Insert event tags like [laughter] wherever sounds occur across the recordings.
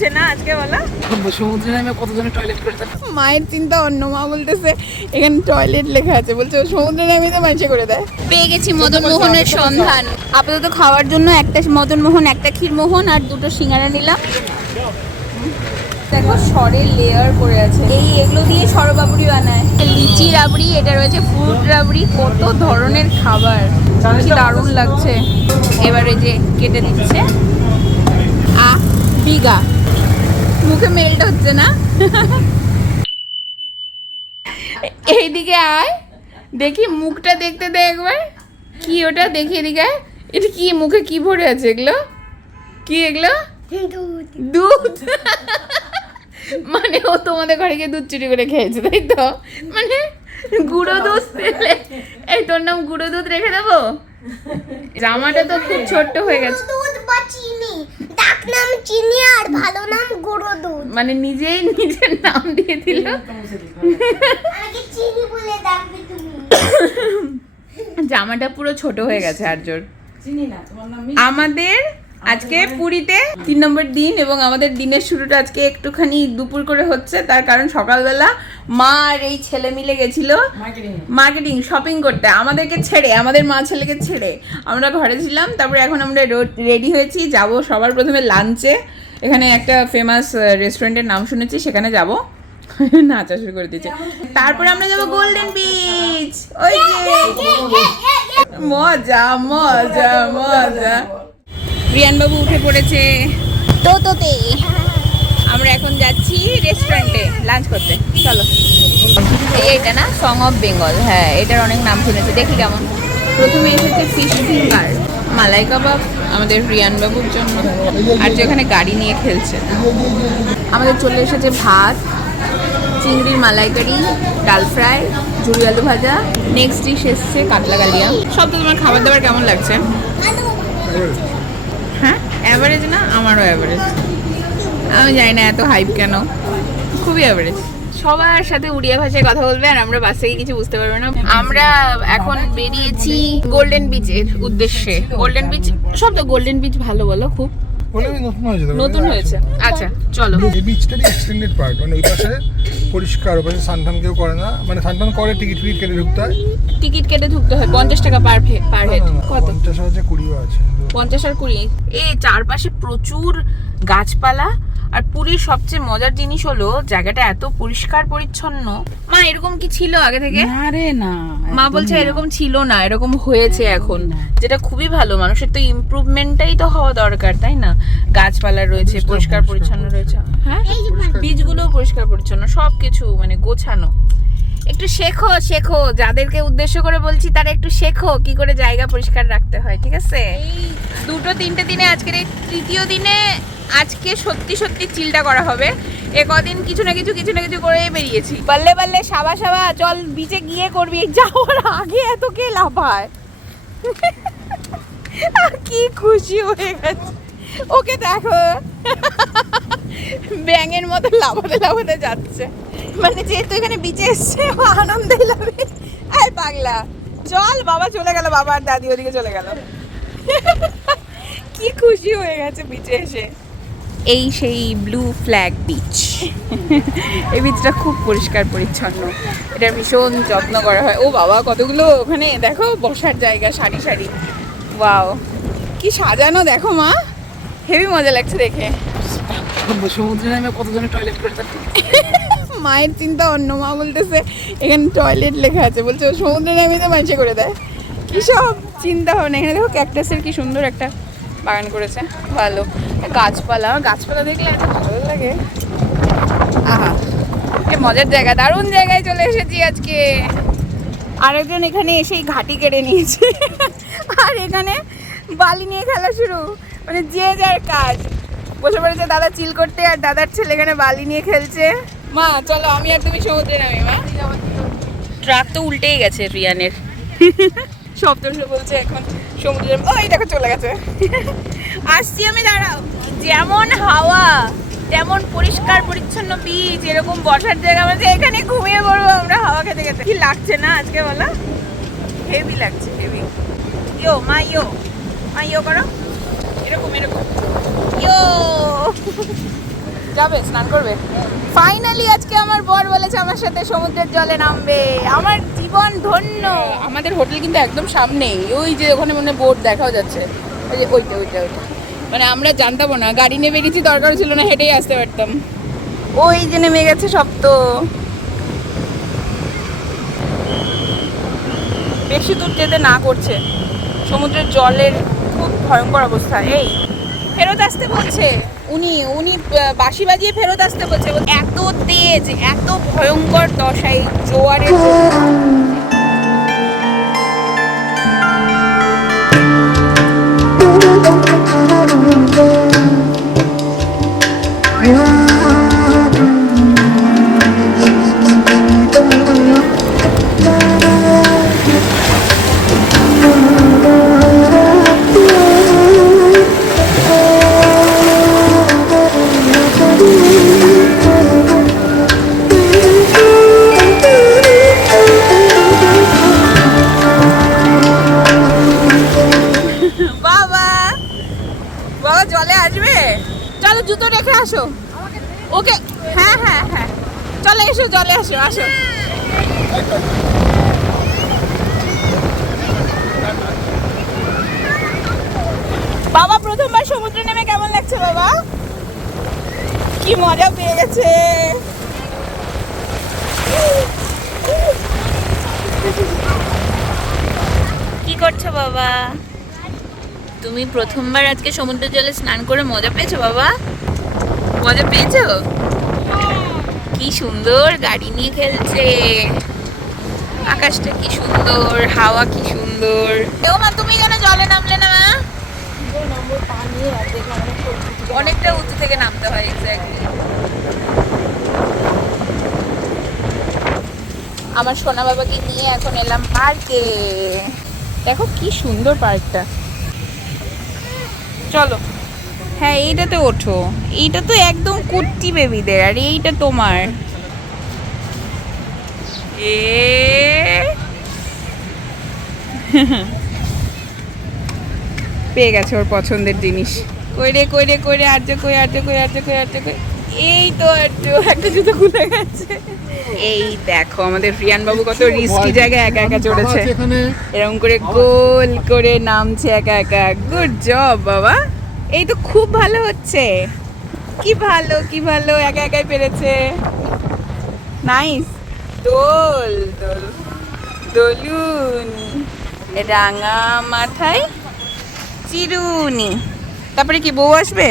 লাগছে না আজকে বলো? সমুদ্রে নেমে কতজনে টয়লেট করতে মায়ের চিন্তা অন্য মা বলতেছে এখানে টয়লেট লেখা আছে। বলছে সমুদ্রে নামে তো মানুষে করে দেয়। পেয়ে গেছি মদন মোহনের সন্ধান। আপাতত খাওয়ার জন্য একটা মদন মোহন একটা ক্ষীরমোহন আর দুটো সিঙ্গারা নিলাম। দেখো সরের লেয়ার করে আছে। এই এগুলো দিয়ে সরবাবুড়ি বানায়। লিচি রাবড়ি এটা রয়েছে ফ্রুট রাবড়ি কত ধরনের খাবার। কি দারুণ লাগছে। এবারে যে কেটে দিচ্ছে। আ বিঘা। মুখে মেল্ট হচ্ছে না। এইদিকে আয়। দেখি মুখটা দেখতে দে একবার। কি ওটা? দেখি এদিকে। এটা কি? মুখে কি ভরে আছে এগুলো? কি এগুলো? দুধ। মানে ও তোমাদের ঘরে গিয়ে দুধ চুরি করে খেয়েছে, তাই তো? মানে গুঁড়ো দুধ পেলে। এই তোর নাম গুঁড়ো দুধ রেখে দেবো? জামাটা তো খুব ছোট্ট হয়ে গেছে। দুধ বা চিনি ডাক নাম চিনি আর ভালো নাম গুঁড়ো দুধ। মানে নিজেই নিজের নাম দিয়ে দিল। আমাকে চিনি বলে ডাকবে তুমি। জামাটা পুরো ছোট হয়ে গেছে আর জোর। চিনি না তোমার নাম আমাদের আজকে পুরীতে তিন নম্বর দিন এবং আমাদের দিনের শুরুটা আজকে একটুখানি দুপুর করে হচ্ছে তার কারণ সকালবেলা মা আর এই ছেলে মিলে গেছিল মার্কেটিং শপিং করতে আমাদেরকে ছেড়ে আমাদের মা ছেলেকে ছেড়ে আমরা ঘরে ছিলাম তারপরে এখন আমরা রেডি হয়েছি যাব সবার প্রথমে লাঞ্চে এখানে একটা ফেমাস রেস্টুরেন্টের নাম শুনেছি সেখানে যাব নাচা শুরু করে দিয়েছে তারপরে আমরা যাব গোল্ডেন বিচ ওই মজা মজা মজা রিয়ান বাবু উঠে পড়েছে। তো তোতে আমরা এখন যাচ্ছি রেস্টুরেন্টে লাঞ্চ করতে। চলো। এই এইটা না? সং অফ বেঙ্গল হ্যাঁ এটার অনেক নাম শুনেছি। দেখি কেমন। প্রথমে এসেছে ফিশ ফিঙ্গার মালাই কাবাব আমাদের রিয়ান বাবুর জন্য। আর যেখানে গাড়ি নিয়ে খেলছে। আমাদের চলে এসেছে ভাত চিংড়ির মালাইকারি ডাল ফ্রাই ঝুড়ি আলু ভাজা। নেক্সট ডিশ এসছে কাতলা কালিয়া। সব তো তোমার খাবার দাবার কেমন লাগছে? হ্যাঁ? অ্যাভারেজ না? আমারও অ্যাভারেজ আমি জানি না এত হাইপ কেন। খুবই অ্যাভারেজ সবার সাথে উড়িয়া ভাষায় কথা বলবে আর আমরা বাস থেকে কিছু বুঝতে পারব না। আমরা এখন বেরিয়েছি গোল্ডেন বিচের উদ্দেশ্যে। গোল্ডেন বিচ সব তো গোল্ডেন বিচ ভালো বলো, খুব নতুন হয়েছে নতুন হয়েছে। আচ্ছা চলো। এই বিচটারই এক্সটেন্ডেড পার্ট মানে ওই পাশে পরিষ্কার ওই পাশে সানটান কেউ করে না। মানে সানটান করে টিকিট ফিকিট কেটে ঢুকতে হয়। টিকিট কেটে ঢুকতে হয় পঞ্চাশ টাকা পার পার হেড কত? পঞ্চাশ হাজার কুড়িও আছে। পঞ্চাশ আর কুড়ি। এ চারপাশে প্রচুর গাছপালা আর পুরীর সবচেয়ে মজার জিনিস হলো জায়গাটা এত পরিষ্কার পরিচ্ছন্ন। মা এরকম কি ছিল আগে থেকে? না রে না মা বলছে এরকম ছিল না এরকম হয়েছে এখন। যেটা খুবই ভালো মানুষের তো ইমপ্রুভমেন্টটাই তো হওয়া দরকার তাই না? গাছপালা রয়েছে পরিষ্কার পরিচ্ছন্ন রয়েছে। হ্যাঁ এই যে বীজগুলো পরিষ্কার পরিচ্ছন্ন সব কিছু মানে গোছানো। একটু শেখো শেখো যাদেরকে উদ্দেশ্য করে বলছি তারা একটু শেখো কি করে জায়গা পরিষ্কার রাখতে হয় ঠিক আছে? এই দুটো তিনটে দিনে আজকের এই তৃতীয় দিনে আজকে সত্যি সত্যি চিলটা করা হবে। এ কদিন কিছু না কিছু কিছু না কিছু করে বেরিয়েছি। পারলে পারলে সাবা সাবা, চল বিচে গিয়ে করবি। যাওয়ার আগে এত কে লাফায়। কি খুশি হয়ে গেছে। ওকে দেখো। ব্যাঙের মতো লাফাতে লাফাতে যাচ্ছে। মানে যেহেতু এখানে বিচে এসছে আনন্দে লাভে আর পাগলা, চল, বাবা চলে গেল, বাবা আর দাদি ওদিকে চলে গেল। কি খুশি হয়ে গেছে বিচে এসে। এই সেই ব্লু ফ্ল্যাগ বিচ এই বিচটা খুব পরিষ্কার পরিচ্ছন্ন। এটা ভীষণ যত্ন করা হয়। ও বাবা কতগুলো ওখানে দেখো বসার জায়গা সারি সারি। ওয়াও। কি সাজানো দেখো মা। হেভি মজা লাগছে দেখে। সমুদ্রে নেমে কতজনে টয়লেট করতে [laughs] মায়ের চিন্তা অন্য মা বলতেছে এখানে টয়লেট লেখা আছে। বলছে সমুদ্রে নেমে তো মানুষে করে দেয়। কি সব চিন্তা ভাবনা। এখানে দেখো ক্যাকটাসের কি সুন্দর একটা বাগান করেছে। ভালো। গাছপালা গাছপালা দেখলে এত ভালো লাগে। আহা মজার জায়গা, দারুণ জায়গায় চলে এসেছি আজকে। আরেকজন এখানে এসেই ঘাটি কেড়ে নিয়েছে। আর এখানে বালি নিয়ে খেলা শুরু। মানে যে যার কাজ। বসে পড়েছে দাদা চিল করতে, আর দাদার ছেলে এখানে বালি নিয়ে খেলছে। মা, চলো, আমি আর তুমি সমুদ্রে নামি, মা। ট্রাক তো উল্টেই গেছে, রিয়ানের। সপ্তর্ষি বলছে এখন সমুদ্রে ওই দেখো, চলে গেছে। আসছি আমি, দাঁড়াও। যেমন হাওয়া, তেমন পরিষ্কার, পরিচ্ছন্ন বীজ এরকম বসার জায়গা মানে এখানে ঘুমিয়ে পড়ব আমরা হাওয়া খেতে খেতে। কি লাগছে না আজকে বলো? হেভি লাগছে হেভি ইয়ো, মা ইয়ো। মা, ইয়ো করো। এরকম এরকম। ইয়ো! যাবে স্নান করবে। ফাইনালি আজকে আমার বর বলেছে আমার সাথে সমুদ্রের জলে নামবে। আমার জীবন ধন্য। আমাদের হোটেল কিন্তু একদম সামনেই ওই যে ওখানে মনে বোট দেখাও যাচ্ছে। ওই যে ওইটা ওইটা ওইটা। মানে আমরা জানতামও না গাড়ি নিয়ে বেরিয়েছি দরকার ছিল না হেঁটেই আসতে পারতাম। ওই যে নেমে গেছে সব তো বেশি দূর যেতে না করছে। সমুদ্রের জলের খুব ভয়ঙ্কর অবস্থা। এই ফেরত আসতে বলছে। উনি উনি বাঁশি বাজিয়ে ফেরত আসতে বলছে। এত তেজ এত ভয়ঙ্কর দশা এই জোয়ারের ওকে হ্যাঁ হ্যাঁ হ্যাঁ। চলে এসো, চলে আসো আসো। বাবা, প্রথমবার সমুদ্রে নেমে কেমন লাগছে বাবা? কি মজা পেয়ে গেছে। কি করছ বাবা? তুমি প্রথমবার আজকে সমুদ্রের জলে স্নান করে মজা পেয়েছ বাবা? মজা পেয়েছ? কি সুন্দর গাড়ি নিয়ে খেলছে। আকাশটা কি সুন্দর হাওয়া কি সুন্দর। কেউ মা তুমি কেন জলে নামলে না মা? অনেকটা উঁচু থেকে নামতে হয় এক্স্যাক্টলি আমার সোনা বাবাকে নিয়ে এখন এলাম পার্কে। দেখো কি সুন্দর পার্কটা। চলো। হ্যাঁ এইটাতে ওঠো। এইটা তো একদম কুর্তি বেবিদের আর এইটা তোমার। এ [laughs] পেয়ে গেছে ওর পছন্দের জিনিস। কইরে কইরে কইরে আর্য কই আর্য কই আর্য কই আর্য কই? এই তো একটা জুতো খুলে গেছে। এই দেখো আমাদের প্রিয়ান বাবু কত রিস্কি জায়গায় একা একা চড়েছে। এরকম করে গোল করে নামছে একা একা। গুড জব বাবা। এই তো খুব ভালো হচ্ছে। কি ভালো কি ভালো একা একাই পেরেছে। নাইস দোল দোল দোলুন। রাঙা মাথায় চিরুনি। তারপরে কি বউ আসবে?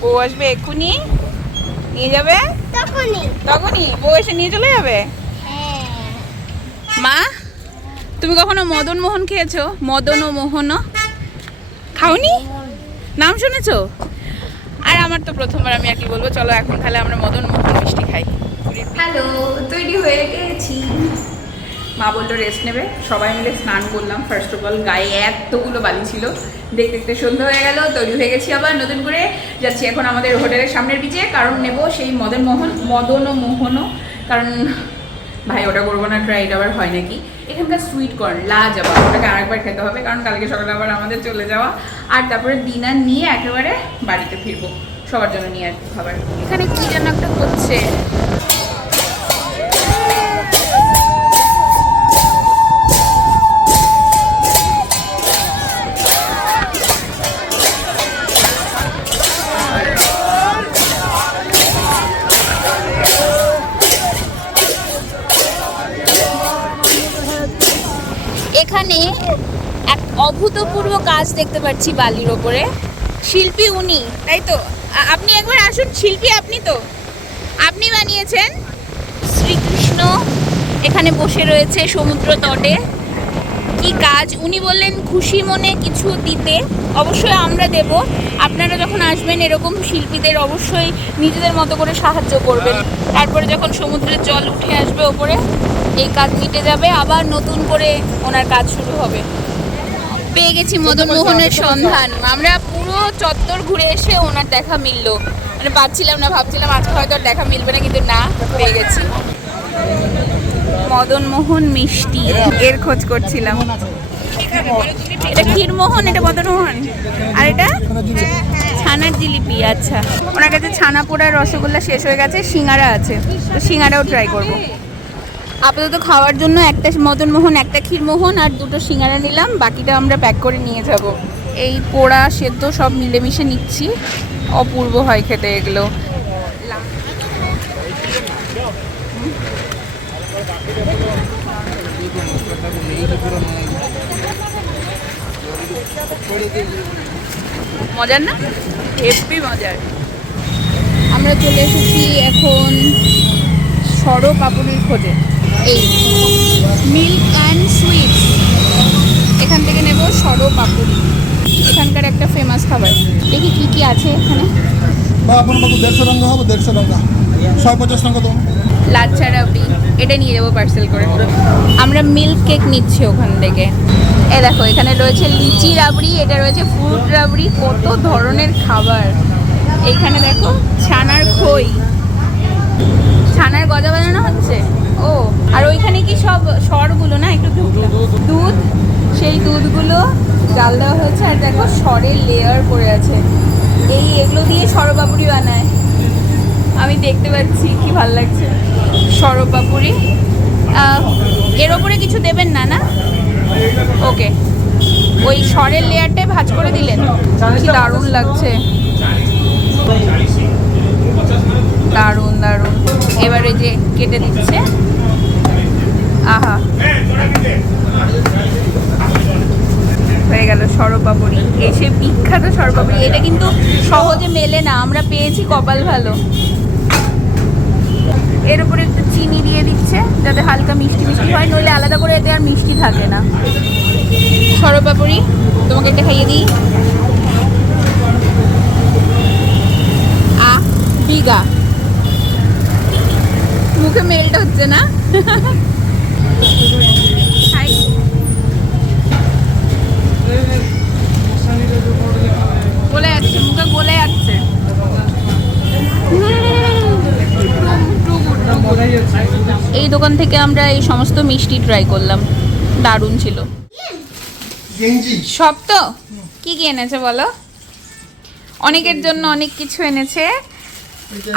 বউ আসবে এক্ষুনি? নিয়ে যাবে? তখনই। তখনই? বউ এসে নিয়ে চলে যাবে? হ্যাঁ। মা তুমি কখনো মদন মোহন খেয়েছো? মদন ও মোহন খাওনি? নাম শুনেছ? আর আমার তো প্রথমবার আমি আর কি বলব চলো এখন তাহলে আমরা মদন মোহন মিষ্টি খাই। হ্যালো তৈরি হয়ে গেছি। মা বলল রেস্ট নেবে। সবাই মিলে স্নান করলাম। ফার্স্ট অফ অল গায়ে এতগুলো বালি ছিল। দেখতে দেখতে সন্ধ্যা হয়ে গেল তৈরি হয়ে গেছি আবার নতুন করে। যাচ্ছি এখন আমাদের হোটেলের সামনের বিচে কারণ নেব সেই মদন মোহন মদন ও মোহনও। কারণ ভাই ওটা করব না ট্রাই এটা আবার হয় নাকি? এখানকার সুইট কর্ন লা যাওয়া ওটাকে আরেকবার খেতে হবে, কারণ কালকে সকালে আবার আমাদের চলে যাওয়া। আর তারপরে ডিনার নিয়ে একেবারে বাড়িতে ফিরবো, সবার জন্য নিয়ে আসব খাবার। এখানে কি যেন একটা হচ্ছে এখানে এক অভূতপূর্ব কাজ দেখতে পাচ্ছি বালির ওপরে। শিল্পী উনি, তাই তো? আপনি একবার আসুন, শিল্পী আপনি তো? আপনি বানিয়েছেন? শ্রীকৃষ্ণ এখানে বসে রয়েছে সমুদ্র তটে। কি কাজ? উনি বললেন, খুশি মনে কিছু দিতে অবশ্যই আমরা দেব। আপনারা যখন আসবেন এরকম শিল্পীদের অবশ্যই নিজেদের মতো করে সাহায্য করবেন। তারপরে যখন সমুদ্রের জল উঠে আসবে ওপরে, এই কাজ মিটে যাবে। আবার নতুন করে ওনার কাজ শুরু হবে। পেয়ে গেছি মদন মোহনের সন্ধান। আমরা পুরো চত্বর ঘুরে এসে ওনার দেখা মিললো। মানে পাচ্ছিলাম না, ভাবছিলাম আজকে হয়তো দেখা মিলবে না, কিন্তু না, পেয়ে গেছি। মদন মোহন মিষ্টি। এর খোঁজ করছিলাম। এটা ক্ষীরমোহন, এটা মদনমোহন। আর এটা? ছানার জিলিপি আচ্ছা। ওনার কাছে ছানা পোড়ার রসগোল্লা শেষ হয়ে গেছে, সিঙ্গারা আছে। তো সিঙ্গারাও ট্রাই করব। আপাতত খাওয়ার জন্য একটা মদনমোহন, একটা ক্ষীরমোহন আর দুটো সিঙ্গারা নিলাম। বাকিটা আমরা প্যাক করে নিয়ে যাব। এই পোড়া, সেদ্ধ সব মিলেমিশে নিচ্ছি। অপূর্ব হয় খেতে এগুলো। মজার না? হেভি মজার। আমরা চলে এসেছি এখন সরো পাপড়ির খোঁজে। এই মিল্ক অ্যান্ড সুইটস। এখান থেকে নেব সরো পাপড়ি এখানকার একটা ফেমাস খাবার। দেখি কি কি আছে এখানে। বা আপনার দেড়শো টাকা হবে দেড়শো টাকা ছয় পঞ্চাশ টাকা তো লাচ্ছা রাবড়ি এটা নিয়ে যাব পার্সেল করে। আমরা মিল্ক কেক নিচ্ছি ওখান থেকে। এ দেখো, এখানে রয়েছে লিচি রাবড়ি, এটা রয়েছে ফ্রুট রাবড়ি, কত ধরনের খাবার। এখানে দেখো, ছানার খই। ছানার গজা বানানো হচ্ছে? ও, আর ওইখানে কি সব সরগুলো না? একটু দুধ সেই দুধগুলো জাল দেওয়া হয়েছে, আর দেখো সরের লেয়ার পড়ে আছে। এই এগুলো দিয়ে সরপাপুরি বানায়। আমি দেখতে পাচ্ছি কি ভালো লাগছে। সরব পাপুরি আহ, এর ওপরে কিছু দেবেন না না? ওকে ওই সরের লেয়ারটাই ভাজ করে দিলেন। কি দারুণ লাগছে। দারুণ দারুণ। এবারে যে কেটে দিচ্ছে। আহা। হয়ে গেল সরপাপুরি এসে বিখ্যাত সরপাপুরি এটা কিন্তু সহজে মেলে না। আমরা পেয়েছি কপাল ভালো। এর উপরে একটু চিনি দিয়ে দিচ্ছে, যাতে হালকা মিষ্টি মিষ্টি হয়, নইলে আলাদা করে এতে আর মিষ্টি থাকে না। সরপাপড়ি তোমাকে একটা খাইয়ে দিই। আহ, বিগা। মুখে মেলটা হচ্ছে না খাই গলে যাচ্ছে মুখে গলে যাচ্ছে এই দোকান থেকে আমরা এই সমস্ত মিষ্টি ট্রাই করলাম। দারুণ ছিল। সব তো? কি কি এনেছে বলো? অনেকের জন্য অনেক কিছু এনেছে।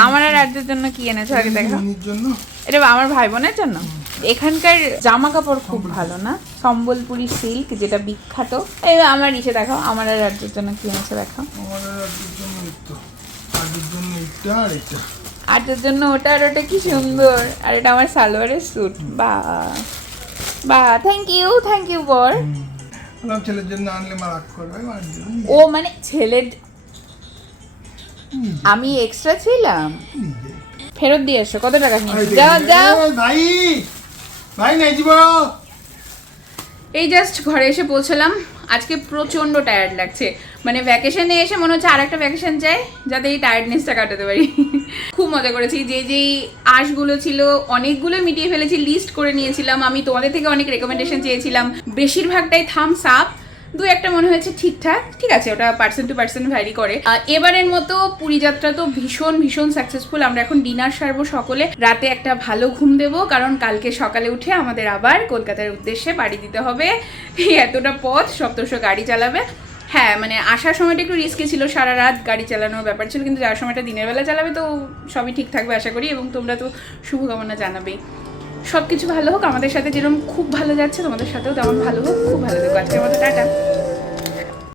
আমার আর রাজ্যের জন্য কি এনেছে আগে দেখো। এটা আমার ভাই বোনের জন্য? এখানকার জামা কাপড় খুব ভালো না? সম্বলপুরি সিল্ক যেটা বিখ্যাত। এই আমার ইসে দেখো আমার আর রাজ্যের জন্য কি এনেছে দেখো। জন্য একটু। আজকের জন্য এটা আর এটা আটের জন্য ওটা আর ওটা কি সুন্দর। আর এটা আমার সালোয়ারের স্যুট বা বা থ্যাংক ইউ থ্যাংক ইউ বর। ছেলের জন্য আনলে মা রাগ করবে ও মানে ছেলের আমি এক্সট্রা ছিলাম? ফেরত দিয়ে এসো কত টাকা নিয়েছো যাও যাও। ভাই ভাই নাই জীব এই জাস্ট ঘরে এসে পৌঁছলাম। আজকে প্রচণ্ড টায়ার্ড লাগছে। মানে ভ্যাকেশনে এসে মনে হচ্ছে আর একটা ভ্যাকেশন চাই যাতে এই টায়ার্ডনেসটা কাটাতে পারি। খুব মজা করেছি, যে যেই আশগুলো ছিল, অনেকগুলো মিটিয়ে ফেলেছি লিস্ট করে নিয়েছিলাম। আমি তোমাদের থেকে অনেক রেকমেন্ডেশন চেয়েছিলাম। বেশিরভাগটাই থামস আপ দু একটা মনে হয়েছে ঠিকঠাক, ঠিক আছে, ওটা পার্সেন্ট টু পার্সেন্ট ভ্যারি করে। এবারের মতো পুরী যাত্রা তো ভীষণ ভীষণ সাকসেসফুল আমরা এখন ডিনার সারবো সকলে, রাতে একটা ভালো ঘুম দেবো, কারণ কালকে সকালে উঠে আমাদের আবার কলকাতার উদ্দেশ্যে বাড়ি দিতে হবে। এতটা পথ সপ্তর্ষ গাড়ি চালাবে। হ্যাঁ মানে আসার সময়টা একটু রিস্কি ছিল, সারা রাত গাড়ি চালানোর ব্যাপার ছিল, কিন্তু যাওয়ার সময়টা দিনের বেলা চালাবে, তো সবই ঠিক থাকবে আশা করি, এবং তোমরা তো শুভকামনা জানাবেই। সব কিছু ভালো হোক, আমাদের সাথে যেরকম খুব ভালো যাচ্ছে, তোমাদের সাথেও তেমন ভালো হোক। খুব ভালো থাকো। আজকে আমাদের টাটা।